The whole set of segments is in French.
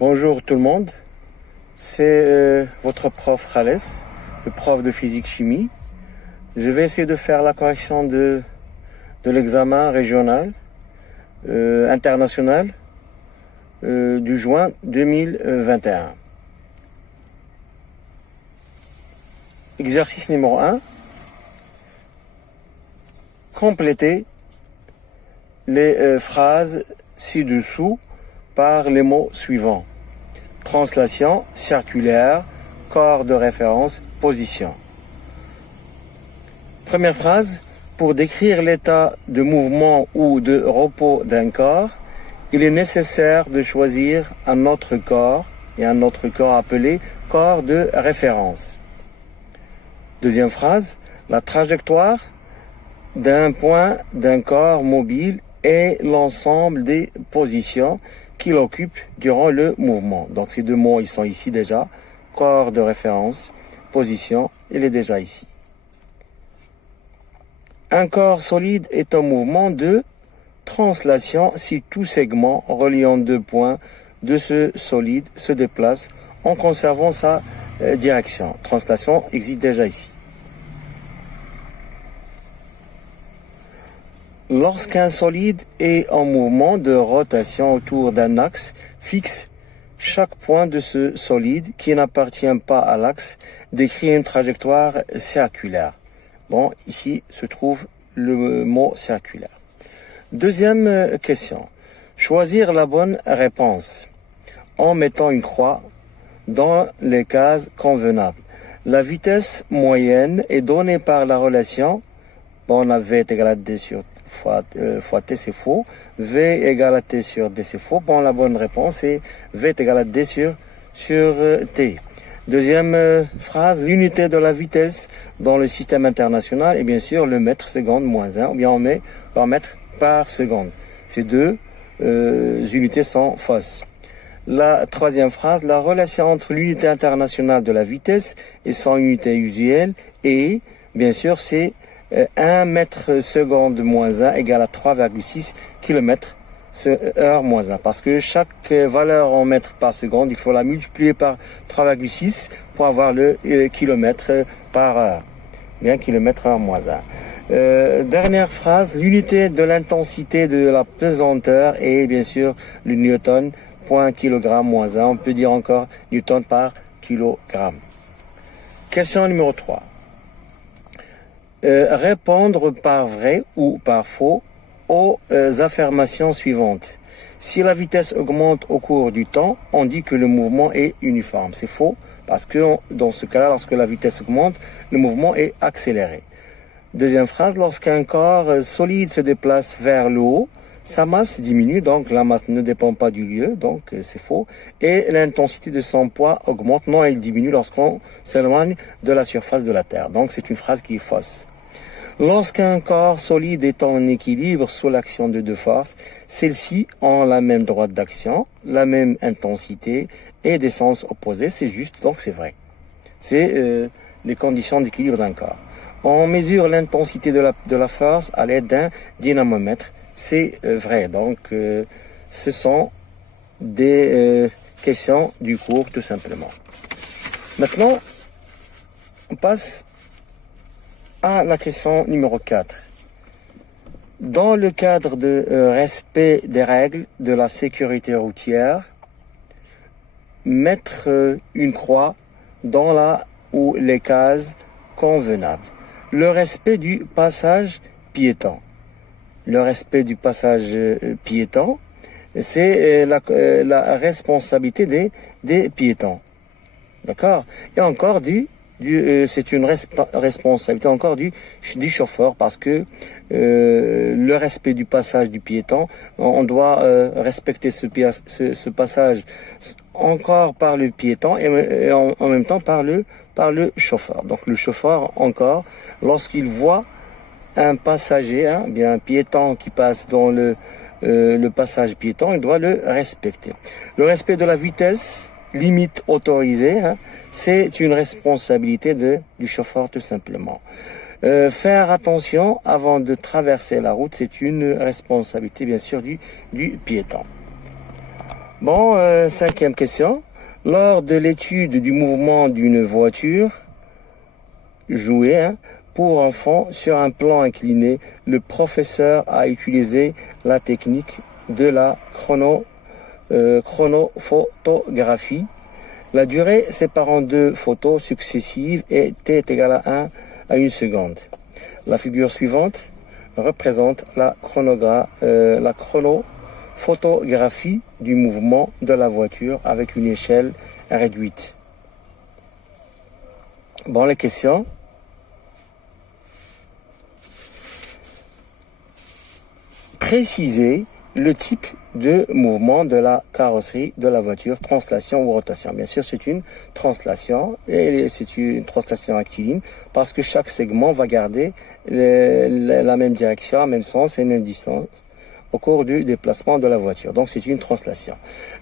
Bonjour tout le monde, c'est votre prof Khales, le prof de physique-chimie. Je vais essayer de faire la correction de l'examen régional, international, du juin 2021. Exercice numéro 1. Complétez les phrases ci-dessous par les mots suivants. Translation, circulaire, corps de référence, position. Première phrase. Pour décrire l'état de mouvement ou de repos d'un corps, il est nécessaire de choisir un autre corps, et un autre corps appelé corps de référence. Deuxième phrase. La trajectoire d'un point d'un corps mobile est l'ensemble des positions qu'il occupe durant le mouvement. Donc ces deux mots, ils sont ici déjà. Corps de référence, position, il est déjà ici. Un corps solide est un mouvement de translation si tout segment reliant deux points de ce solide se déplace en conservant sa direction. Translation existe déjà ici. Lorsqu'un solide est en mouvement de rotation autour d'un axe fixe, chaque point de ce solide qui n'appartient pas à l'axe décrit une trajectoire circulaire. Bon, ici se trouve le mot circulaire. Deuxième question. Choisir la bonne réponse en mettant une croix dans les cases convenables. La vitesse moyenne est donnée par la relation, on a V est égal à D sur fois T, c'est faux. V égale à T sur D, c'est faux. Bon, la bonne réponse est V est égal à D sur T. Deuxième phrase, l'unité de la vitesse dans le système international est bien sûr le mètre seconde moins 1, ou bien on met par mètre par seconde. Ces deux unités sont fausses. La troisième phrase, la relation entre l'unité internationale de la vitesse et son unité usuelle est, bien sûr, c'est 1 mètre seconde moins 1 égale à 3,6 km heure moins 1. Parce que chaque valeur en mètres par seconde, il faut la multiplier par 3,6 pour avoir le kilomètre par heure. Bien, kilomètre heure moins 1. Dernière phrase, l'unité de l'intensité de la pesanteur est bien sûr le newton, point kilogramme moins 1. On peut dire encore newton par kilogramme. Question numéro 3. Répondre par vrai ou par faux aux affirmations suivantes. Si la vitesse augmente au cours du temps, on dit que le mouvement est uniforme. C'est faux, parce que dans ce cas-là, lorsque la vitesse augmente, le mouvement est accéléré. Deuxième phrase, lorsqu'un corps solide se déplace vers le haut, sa masse diminue, donc la masse ne dépend pas du lieu, donc c'est faux. Et l'intensité de son poids augmente, non, elle diminue lorsqu'on s'éloigne de la surface de la Terre. Donc c'est une phrase qui est fausse. Lorsqu'un corps solide est en équilibre sous l'action de deux forces, celles-ci ont la même droite d'action, la même intensité et des sens opposés, c'est juste, donc c'est vrai. C'est les conditions d'équilibre d'un corps. On mesure l'intensité de la force à l'aide d'un dynamomètre, c'est vrai. Donc ce sont des questions du cours tout simplement. Maintenant, on passe à la question numéro 4. Dans le cadre de respect des règles de la sécurité routière, mettre une croix dans la ou les cases convenables. Le respect du passage piéton. Le respect du passage piéton, c'est la responsabilité des piétons. D'accord? Et encore c'est une responsabilité encore du chauffeur, parce que le respect du passage du piéton, on doit respecter ce passage encore par le piéton et en même temps par le chauffeur. Donc le chauffeur encore, lorsqu'il voit un passager, bien un piéton qui passe dans le passage piéton, il doit le respecter. Le respect de la vitesse limite autorisée, c'est une responsabilité du chauffeur tout simplement. Faire attention avant de traverser la route, c'est une responsabilité bien sûr du piéton. Bon, cinquième question. Lors de l'étude du mouvement d'une voiture jouée pour enfants sur un plan incliné, le professeur a utilisé la technique de la chronophotographie. La durée séparant deux photos successives est t est égal à 1 à 1 seconde. La figure suivante représente la chronophotographie du mouvement de la voiture avec une échelle réduite. Bon, les questions. Précisez le type de mouvement de la carrosserie de la voiture, translation ou rotation. Bien sûr, c'est une translation et c'est une translation rectiligne parce que chaque segment va garder la même direction, même sens et même distance au cours du déplacement de la voiture. Donc, c'est une translation.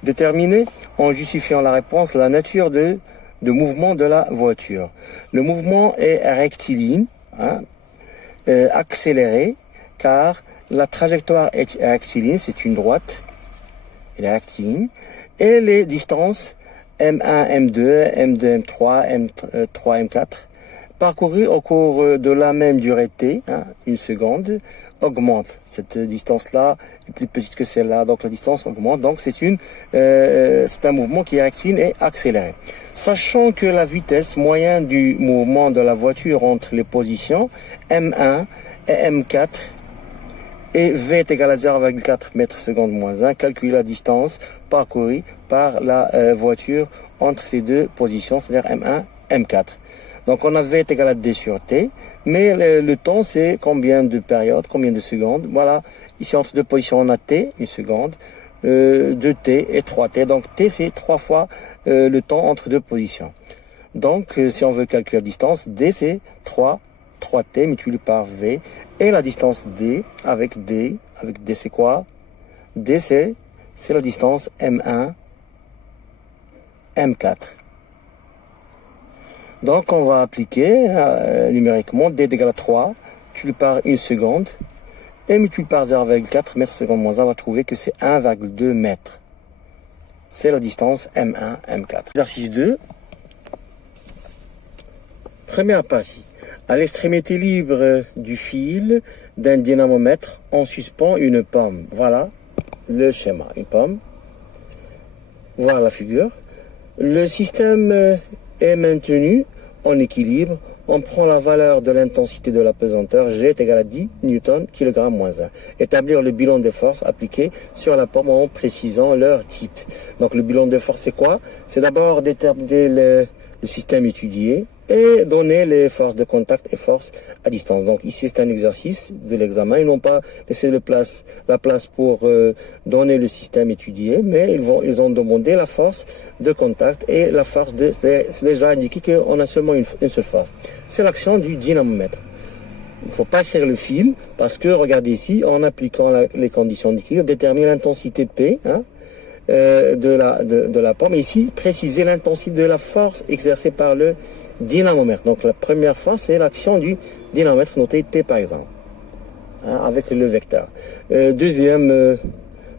Déterminer en justifiant la réponse la nature de mouvement de la voiture. Le mouvement est rectiligne, accéléré, car la trajectoire est rectiligne, c'est une droite, elle est rectiligne, et les distances M1, M2, M2, M3, M3, M4, parcourues au cours de la même durée T, une seconde, augmentent. Cette distance-là est plus petite que celle-là, donc la distance augmente. Donc c'est un mouvement qui est rectiligne et accéléré. Sachant que la vitesse moyenne du mouvement de la voiture entre les positions M1 et M4 et V est égal à 0,4 mètres seconde moins 1, calculer la distance parcourue par la voiture entre ces deux positions, c'est-à-dire M1, M4. Donc on a V est égal à D sur T, mais le temps c'est combien de périodes, combien de secondes. Voilà, ici entre deux positions on a T, une seconde, 2T et 3T. Donc T c'est 3 fois le temps entre deux positions. Donc si on veut calculer la distance, D c'est 3T multiplié par V, et la distance D avec D c'est quoi? D c'est la distance M1, M4. Donc on va appliquer numériquement D est égal à 3 multiplié par 1 seconde et multiplié par 0,4 mètres seconde moins 1, on va trouver que c'est 1,2 mètres. C'est la distance M1, M4. Exercice 2. Première partie. À l'extrémité libre du fil d'un dynamomètre, on suspend une pomme. Voilà le schéma, une pomme. Voilà la figure. Le système est maintenu en équilibre. On prend la valeur de l'intensité de la pesanteur, G est égal à 10 newtons, kg moins 1. Établir le bilan des forces appliquées sur la pomme en précisant leur type. Donc le bilan des forces c'est quoi? C'est d'abord déterminer le système étudié et donner les forces de contact et forces à distance. Donc ici c'est un exercice de l'examen, ils n'ont pas laissé la place pour donner le système étudié, mais ils ont demandé la force de contact et la force de... C'est déjà indiqué qu'on a seulement une seule force. C'est l'action du dynamomètre. Il ne faut pas écrire le fil parce que regardez ici, en appliquant les conditions d'équilibre, détermine l'intensité P, de la pomme. Ici, préciser l'intensité de la force exercée par le dynamomètre. Donc la première force, c'est l'action du dynamomètre, noté T par exemple, avec le vecteur. Deuxième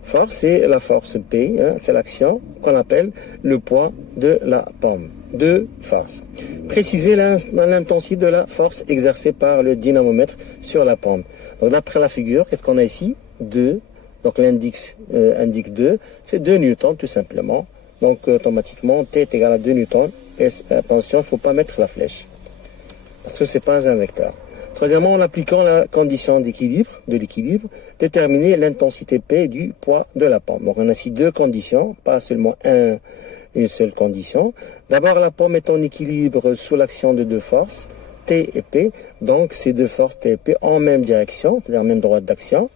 force, c'est la force P, c'est l'action qu'on appelle le poids de la pomme. Deux forces. Préciser l'intensité de la force exercée par le dynamomètre sur la pomme. Donc d'après la figure, qu'est-ce qu'on a ici? 2. Donc l'indice indique 2, c'est 2 newtons tout simplement. Donc automatiquement T est égal à 2 newtons. Et attention, il ne faut pas mettre la flèche, parce que ce n'est pas un vecteur. Troisièmement, en appliquant la condition d'équilibre, déterminer l'intensité P du poids de la pomme. Donc on a ici deux conditions, pas seulement une seule condition. D'abord, la pomme est en équilibre sous l'action de deux forces, T et P. Donc ces deux forces T et P en même direction, c'est-à-dire même droite d'action.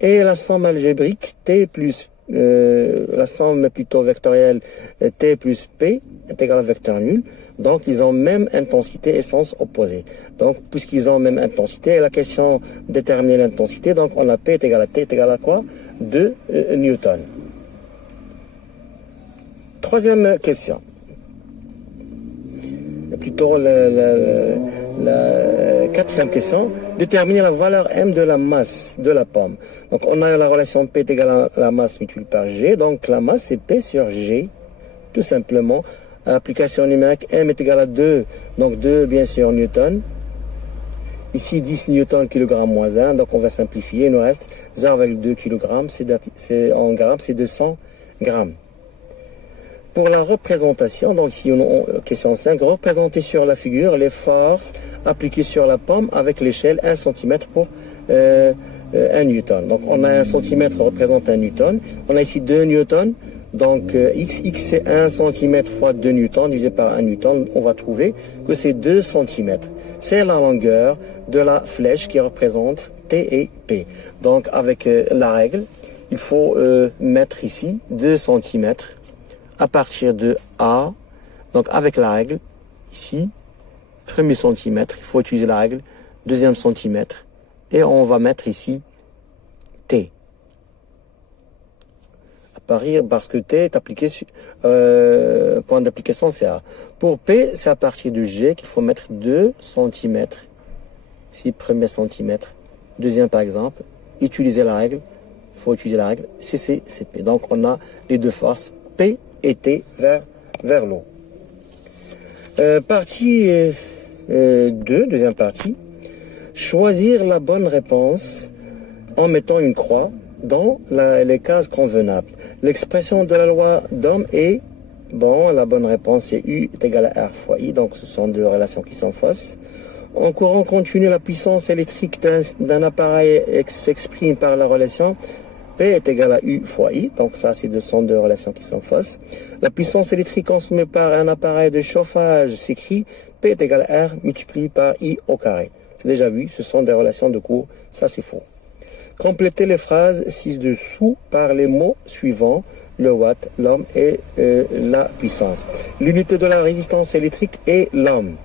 Et la somme algébrique T plus la somme plutôt vectorielle T plus P est égale à vecteur nul. Donc ils ont même intensité et sens opposé. Donc puisqu'ils ont même intensité, la question déterminer l'intensité, donc on a P est égal à T est égal à quoi? 2 newtons. Troisième question. Plutôt La quatrième question, déterminer la valeur M de la masse de la pomme. Donc on a la relation P est égal à la masse multipliée par G. Donc la masse c'est P sur G, tout simplement. Application numérique, M est égal à 2, donc 2 bien sûr newton. Ici 10 newton kilogramme moins 1, donc on va simplifier, il nous reste 0,2 kg, c'est en grammes, c'est 200 grammes. Pour la représentation, donc ici question 5, représenter sur la figure les forces appliquées sur la pomme avec l'échelle 1 cm pour 1 newton. Donc on a 1 cm représente 1 newton, on a ici 2 newtons, donc x c'est 1 cm fois 2 newtons divisé par 1 newton, on va trouver que c'est 2 cm. C'est la longueur de la flèche qui représente T et P. Donc avec la règle, il faut mettre ici 2 cm à partir de A. Donc avec la règle, ici, premier centimètre, il faut utiliser la règle, deuxième centimètre, et on va mettre ici T. À partir, parce que T est appliqué sur, point d'application c'est A. Pour P, c'est à partir de G qu'il faut mettre 2 cm. Ici, premier centimètre. Deuxième par exemple, utiliser la règle, il faut utiliser la règle CP. Donc on a les deux forces P et T vers l'eau. Partie 2, deuxième partie. Choisir la bonne réponse en mettant une croix dans les cases convenables. L'expression de la loi d'Ohm est, bon, la bonne réponse c'est U est égal à R fois I, donc ce sont deux relations qui sont fausses. En courant continu, la puissance électrique d'un appareil s'exprime par la relation P est égal à U fois I, donc ça ce sont deux relations qui sont fausses. La puissance électrique consommée par un appareil de chauffage s'écrit P est égal à R multiplié par I au carré. C'est déjà vu, ce sont des relations de cours, ça c'est faux. Complétez les phrases ci-dessous par les mots suivants, le watt, l'ohm et la puissance. L'unité de la résistance électrique est l'ohm.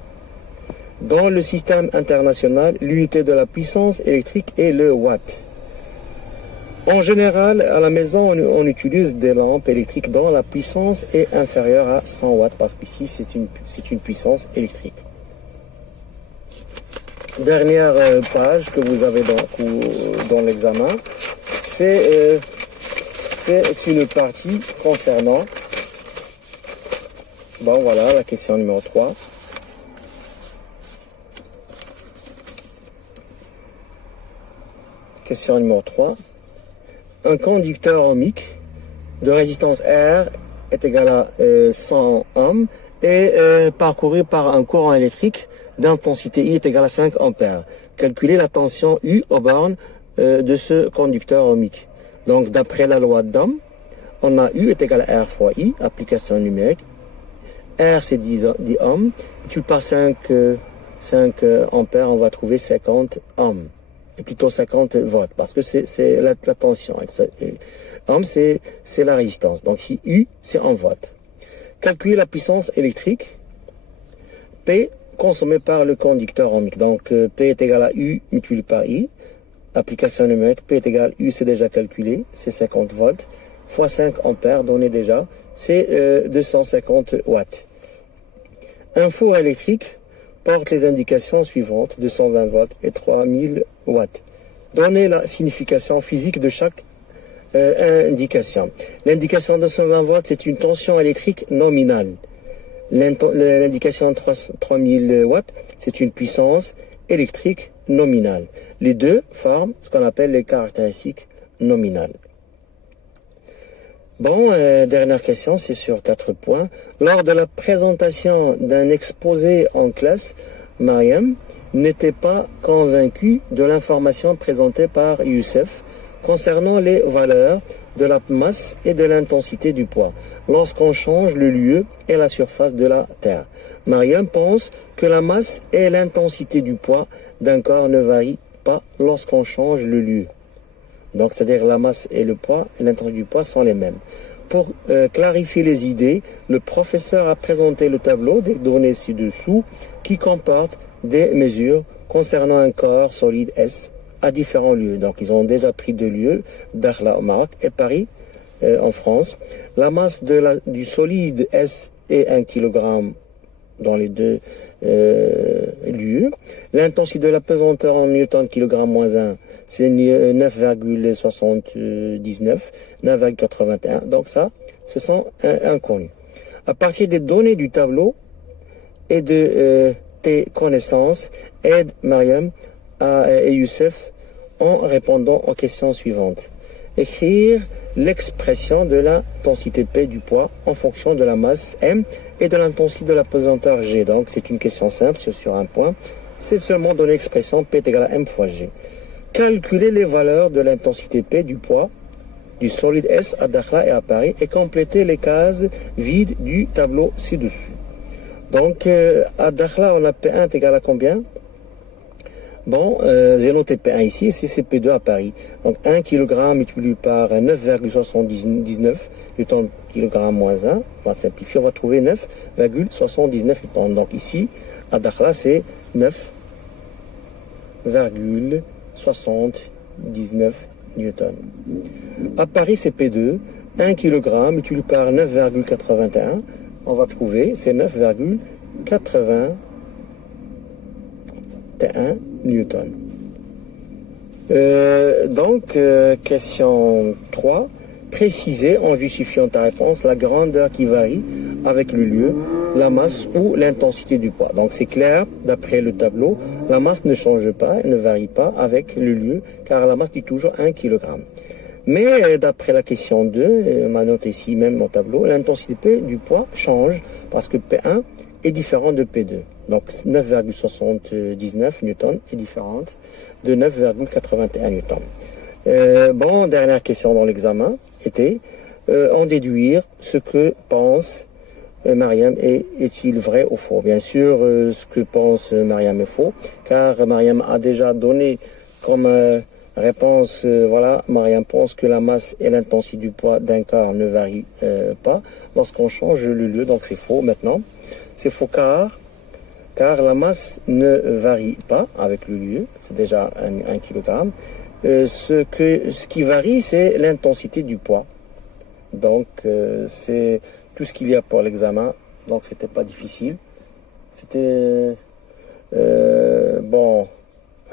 Dans le système international, l'unité de la puissance électrique est le watt. En général, à la maison, on utilise des lampes électriques dont la puissance est inférieure à 100 watts parce qu'ici, c'est une puissance électrique. Dernière page que vous avez dans l'examen, c'est une partie concernant, bon voilà, la question numéro 3. Question numéro 3. Un conducteur ohmique de résistance R est égal à 100 ohms et parcouru par un courant électrique d'intensité I est égal à 5 ampères. Calculez la tension U aux bornes de ce conducteur ohmique. Donc d'après la loi d'Ohm, on a U est égal à R fois I, application numérique. R c'est 10 ohms, multiplié par 5 ampères, on va trouver 50 ohms. Et plutôt 50 volts, parce que c'est la tension. Ohm, c'est la résistance. Donc si U, c'est en volts. Calculer la puissance électrique P consommée par le conducteur ohmique. Donc P est égal à U multiplié par I. Application numérique, P est égal à U, c'est déjà calculé, c'est 50 volts, fois 5 ampères, donné déjà, c'est 250 watts. Un four électrique porte les indications suivantes, 220 volts et 3000 watts. Donnez la signification physique de chaque indication. L'indication de 220 volts, c'est une tension électrique nominale. L'indication 3000 watts, c'est une puissance électrique nominale. Les deux forment ce qu'on appelle les caractéristiques nominales. Bon, dernière question, c'est sur 4 points. Lors de la présentation d'un exposé en classe, Mariam n'était pas convaincue de l'information présentée par Youssef concernant les valeurs de la masse et de l'intensité du poids lorsqu'on change le lieu et la surface de la Terre. Mariam pense que la masse et l'intensité du poids d'un corps ne varient pas lorsqu'on change le lieu. Donc, c'est-à-dire la masse et le poids et l'intensité du poids sont les mêmes. Pour clarifier les idées, le professeur a présenté le tableau des données ci-dessous qui comporte des mesures concernant un corps solide S à différents lieux. Donc, ils ont déjà pris 2 lieux, Dakhla au Maroc et Paris en France. La masse du solide S est 1 kg dans les deux lieu. L'intensité de la pesanteur en newton kilogramme moins 1, c'est 9,79, 9,81. Donc ça, ce sont inconnus. À partir des données du tableau et de tes connaissances, aide Mariam et Youssef en répondant aux questions suivantes. Écrire l'expression de l'intensité P du poids en fonction de la masse M et de l'intensité de la pesanteur G. Donc c'est une question simple sur un point. C'est seulement donner l'expression P est égal à M fois G. Calculer les valeurs de l'intensité P du poids du solide S à Dakhla et à Paris et compléter les cases vides du tableau ci-dessus. Donc à Dakhla on a P1 est égal à combien? Bon, j'ai noté P1 ici, et c'est P2 à Paris. Donc 1 kg multiplié par 9,79 newton kg moins 1, on va simplifier, on va trouver 9,79 newton. Donc ici, à Dakhla, c'est 9,79 newton. À Paris, c'est P2, 1 kg multiplié par 9,81, on va trouver, c'est 9,81 newton. Question 3. Préciser en justifiant ta réponse la grandeur qui varie avec le lieu, la masse ou l'intensité du poids. Donc c'est clair, d'après le tableau, la masse ne change pas, ne varie pas avec le lieu, car la masse dit toujours 1 kg. Mais d'après la question 2, ma note ici même au tableau, l'intensité du poids change parce que P1 est différent de P2. Donc 9,79 newton est différente de 9,81 newton. Dernière question dans l'examen était en déduire ce que pense Mariam est-il vrai ou faux. Bien sûr, ce que pense Mariam est faux, car Mariam a déjà donné comme réponse, voilà, Mariam pense que la masse et l'intensité du poids d'un corps ne varient pas lorsqu'on change le lieu, donc c'est faux maintenant. C'est faux car la masse ne varie pas avec le lieu, c'est déjà 1 kg. Ce qui varie, c'est l'intensité du poids. Donc, c'est tout ce qu'il y a pour l'examen. Donc, c'était pas difficile. C'était,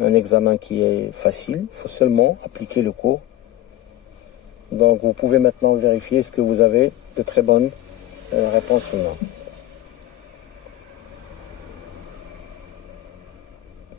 un examen qui est facile. Il faut seulement appliquer le cours. Donc, vous pouvez maintenant vérifier ce que vous avez de très bonnes réponses ou non.